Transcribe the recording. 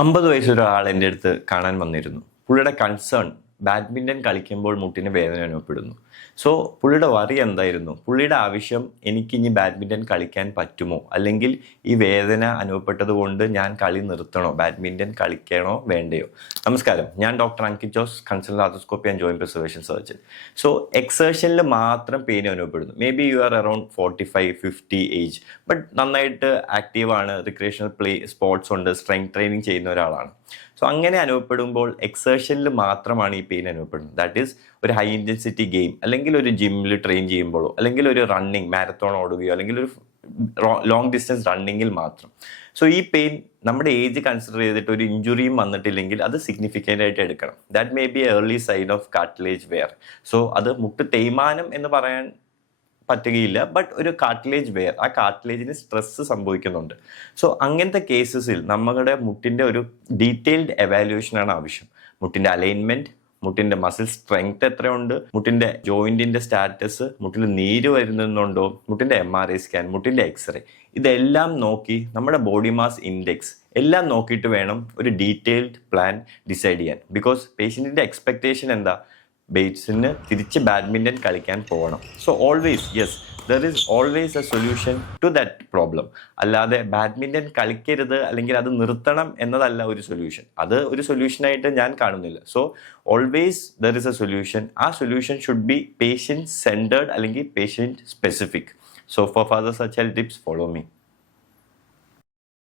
50 വയസ്സൊരാൾ എൻ്റെ അടുത്ത് കാണാൻ വന്നിരുന്നു. പുള്ളിയുടെ കൺസേൺ ബാഡ്മിൻ്റൺ കളിക്കുമ്പോൾ മുട്ടിന് വേദന അനുഭവപ്പെടുന്നു. സോ പുള്ളിയുടെ വറി എന്തായിരുന്നു? പുള്ളിയുടെ ആവശ്യം എനിക്കിനി ബാഡ്മിൻ്റൺ കളിക്കാൻ പറ്റുമോ, അല്ലെങ്കിൽ ഈ വേദന അനുഭവപ്പെട്ടത് കൊണ്ട് ഞാൻ കളി നിർത്തണോ, ബാഡ്മിൻ്റൺ കളിക്കണോ വേണ്ടയോ? നമസ്കാരം, ഞാൻ doctor Ankit Jose, consultant arthroscopy and joint preservation surgeon. So എക്സേഷനിൽ മാത്രം പെയിൻ അനുഭവപ്പെടുന്നു. May be you are around 45-50 age, but നന്നായിട്ട് ആക്റ്റീവാണ്, റിക്രിയേഷണൽ സ്പോർട്സ് ഉണ്ട്, സ്ട്രെങ്ത് ട്രെയിനിങ് ചെയ്യുന്ന ഒരാളാണ്. സോ അങ്ങനെ അനുഭവപ്പെടുമ്പോൾ എക്സേഷനിൽ മാത്രമാണ് ഈ പെയിൻ അനുഭവപ്പെടുന്നത്. ദാറ്റ് ഈസ് ഒരു ഹൈ ഇൻറ്റൻസിറ്റി ഗെയിം, അല്ലെങ്കിൽ ഒരു ജിമ്മിൽ ട്രെയിൻ ചെയ്യുമ്പോഴോ, അല്ലെങ്കിൽ ഒരു റണ്ണിങ് മാരത്തോൺ ഓടുകയോ, അല്ലെങ്കിൽ ഒരു ലോങ് ഡിസ്റ്റൻസ് റണ്ണിങ്ങിൽ മാത്രം. സോ ഈ പെയിൻ നമ്മുടെ ഏജ് കൺസിഡർ ചെയ്തിട്ട് ഒരു ഇഞ്ചുറിയും വന്നിട്ടില്ലെങ്കിൽ അത് സിഗ്നിഫിക്കൻ്റ് ആയിട്ട് എടുക്കണം. That may be early sign of cartilage wear. So അത് മുട്ട് തേയ്മാനം എന്ന് പറയാൻ പറ്റുകയില്ല, ബട്ട് ഒരു കാർട്ടിലേജ് വെയർ, ആ കാർട്ടിലേജിന് സ്ട്രെസ് സംഭവിക്കുന്നുണ്ട്. സോ അങ്ങനത്തെ കേസസിൽ നമ്മുടെ മുട്ടിൻ്റെ ഒരു ഡീറ്റെയിൽഡ് എവാലുവേഷനാണ് ആവശ്യം. മുട്ടിൻ്റെ അലൈൻമെൻറ്റ്, മുട്ടിൻ്റെ മസിൽ സ്ട്രെങ്ത് എത്രയുണ്ട്, മുട്ടിൻ്റെ ജോയിൻറ്റിൻ്റെ സ്റ്റാറ്റസ്, മുട്ടിൽ നീര് വരുന്നുണ്ടോ, മുട്ടിൻ്റെ MRI സ്കാൻ, മുട്ടിൻ്റെ എക്സ്റേ, ഇതെല്ലാം നോക്കി നമ്മുടെ ബോഡി മാസ് ഇൻഡെക്സ് എല്ലാം നോക്കിയിട്ട് വേണം ഒരു ഡീറ്റെയിൽഡ് പ്ലാൻ ഡിസൈഡ് ചെയ്യാൻ. ബിക്കോസ് പേഷ്യൻറ്റിൻ്റെ എക്സ്പെക്റ്റേഷൻ എന്താ? ബേറ്റ്സിന് തിരിച്ച് ബാഡ്മിൻ്റൺ കളിക്കാൻ പോകണം. So always yes, there is always a solution to that problem. അല്ലാതെ ബാഡ്മിൻ്റൺ കളിക്കരുത് അല്ലെങ്കിൽ അത് നിർത്തണം എന്നതല്ല ഒരു സൊല്യൂഷൻ. അത് ഒരു സൊല്യൂഷനായിട്ട് ഞാൻ കാണുന്നില്ല. So always there is a solution. ആ solution should be patient centred അല്ലെങ്കിൽ patient specific. So for further such help tips, follow me.